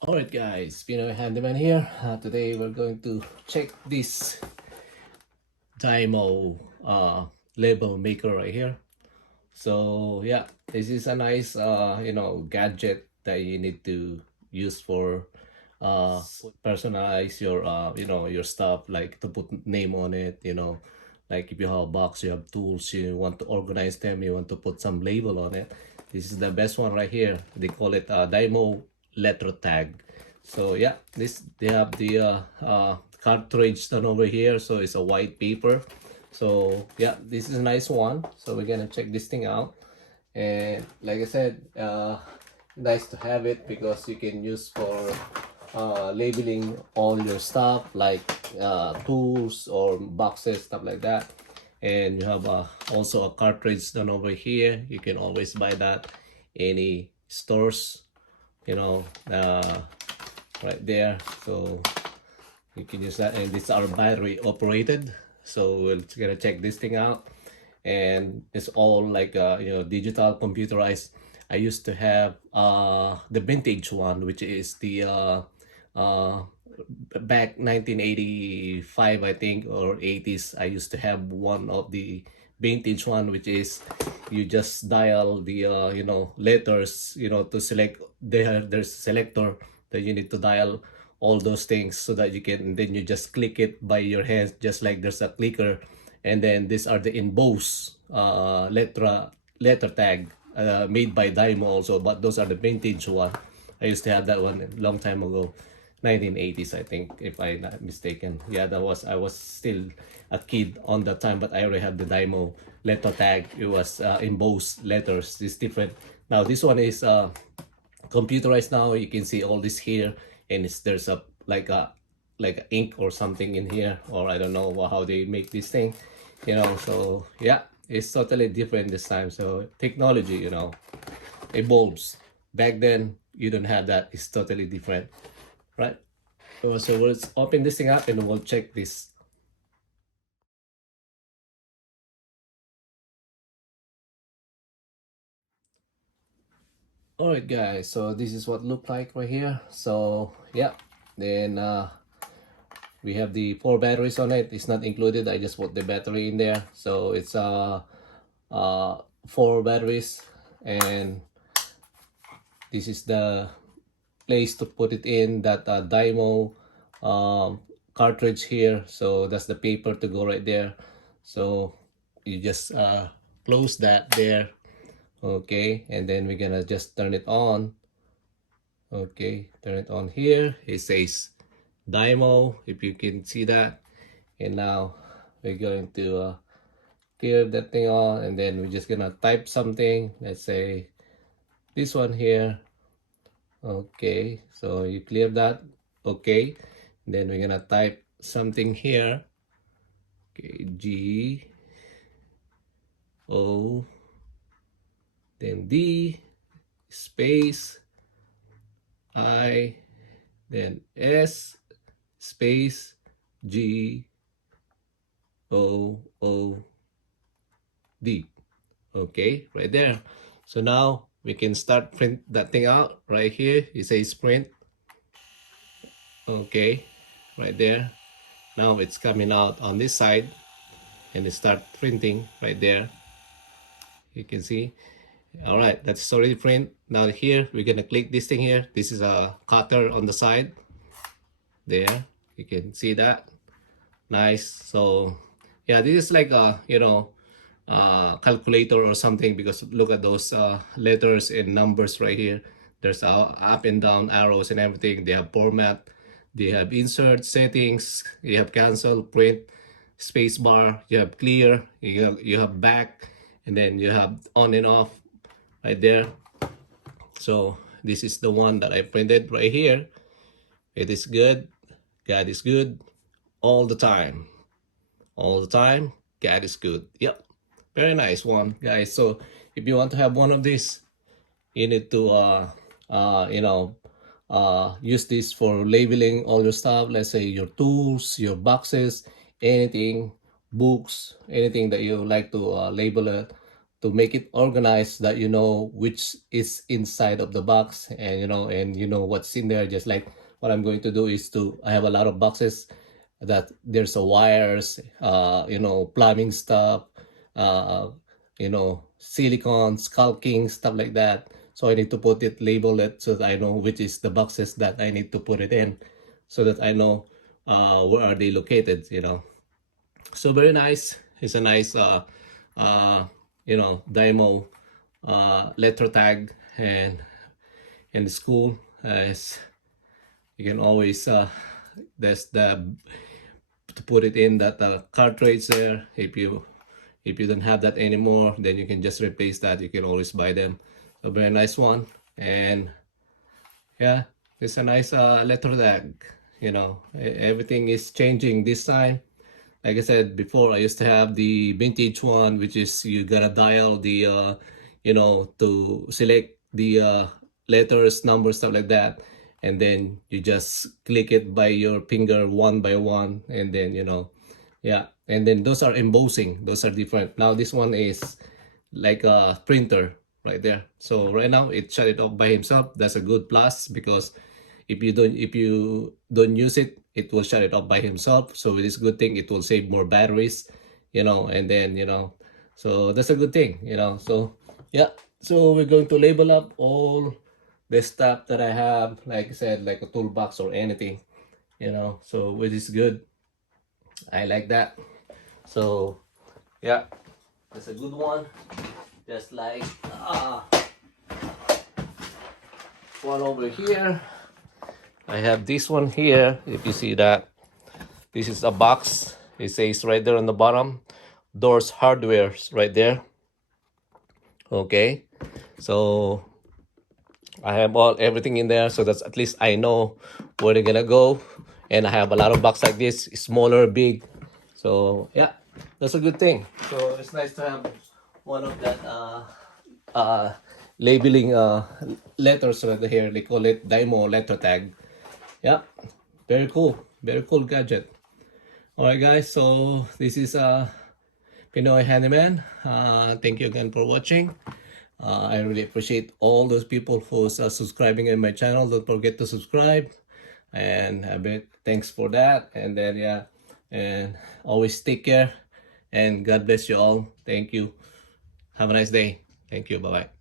Alright guys, Handyman here. Today we're going to check this Dymo label maker right here. So yeah, this is a nice gadget that you need to use for personalize your your stuff, like to put name on it, like if you have a box, you have tools, you want to organize them, you want to put some label on it. This is the best one right here. They call it Dymo letra tag. So yeah, this they have the cartridge done over here, so it's a white paper. So yeah, this is a nice one, so we're gonna check this thing out. And like I said, nice to have it because you can use for labeling all your stuff, like tools or boxes, stuff like that. And you have also a cartridge done over here. You can always buy that any stores, you know uh, right there. So you can use that, and it's our battery operated. So we're gonna check this thing out, and it's all like digital computerized. I used to have the vintage one, which is the uh back 1985, I think, or 80s. I used to have one of the vintage one, which is you just dial the letters, to select. There's a selector that you need to dial all those things, so that you can, then you just click it by your hands, just like there's a clicker. And then these are the embossed letter tag, made by Dymo also, but those are the vintage one. I used to have that one a long time ago, 1980s, I think, if I'm not mistaken. Yeah, that was, I was still a kid on that time, but I already have the Dymo letter tag. It was embossed letters. It's different. Now this one is computerized. Now you can see all this here, and there's a like ink or something in here, or I don't know how they make this thing, so yeah, it's totally different this time. So technology, evolves. Back then you don't have that. It's totally different, right? So let's open this thing up and we'll check this. All right guys, so this is what look like right here. So yeah, then we have the 4 batteries on it. It's not included, I just put the battery in there. So it's 4 batteries, and this is the place to put it in, that Dymo cartridge here. So that's the paper to go right there. So you just close that there. Okay, and then we're gonna just turn it on. Okay, turn it on here. It says Dymo, if you can see that. And now we're going to clear that thing on, and then we're just gonna type something. Let's say this one here. Okay, so you clear that. Okay, then we're gonna type something here. Okay, G O, then D space I, then S space G O O D. Okay, right there. So now we can start print that thing out. Right here it says print. Okay, right there. Now it's coming out on this side, and it start printing right there. You can see. All right, that's already print. Now here we're gonna click this thing here. This is a cutter on the side there. You can see that. Nice. So yeah, this is like a calculator or something, because look at those letters and numbers right here. There's up and down arrows and everything. They have format, they have insert, settings, you have cancel, print, space bar, you have clear, you have back, and then you have on and off right there. So this is the one that I printed right here. It is good. God is good all the time. All the time, God is good. Yep, very nice one, guys. So if you want to have one of these, you need to use this for labeling all your stuff. Let's say your tools, your boxes, anything, books, anything that you like to label it. to make it organized, that you know which is inside of the box, and you know what's in there. Just like what I'm going to do is to, I have a lot of boxes that there's a wires, plumbing stuff, uh, silicone, caulking, stuff like that. So I need to put it, label it, so that I know which is the boxes that I need to put it in, so that I know where are they located. So very nice. It's a nice, Dymo letter tag, and in the school, you can always there's the to put it in that cartridge there. If you don't have that anymore, then you can just replace that. You can always buy them. A very nice one, and yeah, it's a nice letter tag. Everything is changing this time. Like I said before, I used to have the vintage one, which is you gotta dial the, to select the letters, numbers, stuff like that, and then you just click it by your finger one by one, and then yeah, and then those are embossing. Those are different. Now this one is like a printer right there. So right now it shut it off by himself. That's a good plus, because if you don't use it, it will shut it off by himself. So it is a good thing. It will save more batteries, and then so that's a good thing. So yeah, so we're going to label up all the stuff that I have, like I said, like a toolbox or anything, so which is good. I like that. So yeah, that's a good one. Just like one over here. I have this one here. If you see that, this is a box. It says right there on the bottom, Doors Hardware, right there. Okay, so I have everything in there, so that's at least I know where they're gonna go. And I have a lot of boxes like this, smaller, big. So yeah, that's a good thing. So it's nice to have one of that labeling letters right here. They call it Dymo letter tag. Yeah, very cool gadget. All right, guys. So this is Pinoy Handyman. Thank you again for watching. I really appreciate all those people who's subscribing in my channel. Don't forget to subscribe, and a bit thanks for that. And then yeah, and always take care, and God bless you all. Thank you. Have a nice day. Thank you. Bye bye.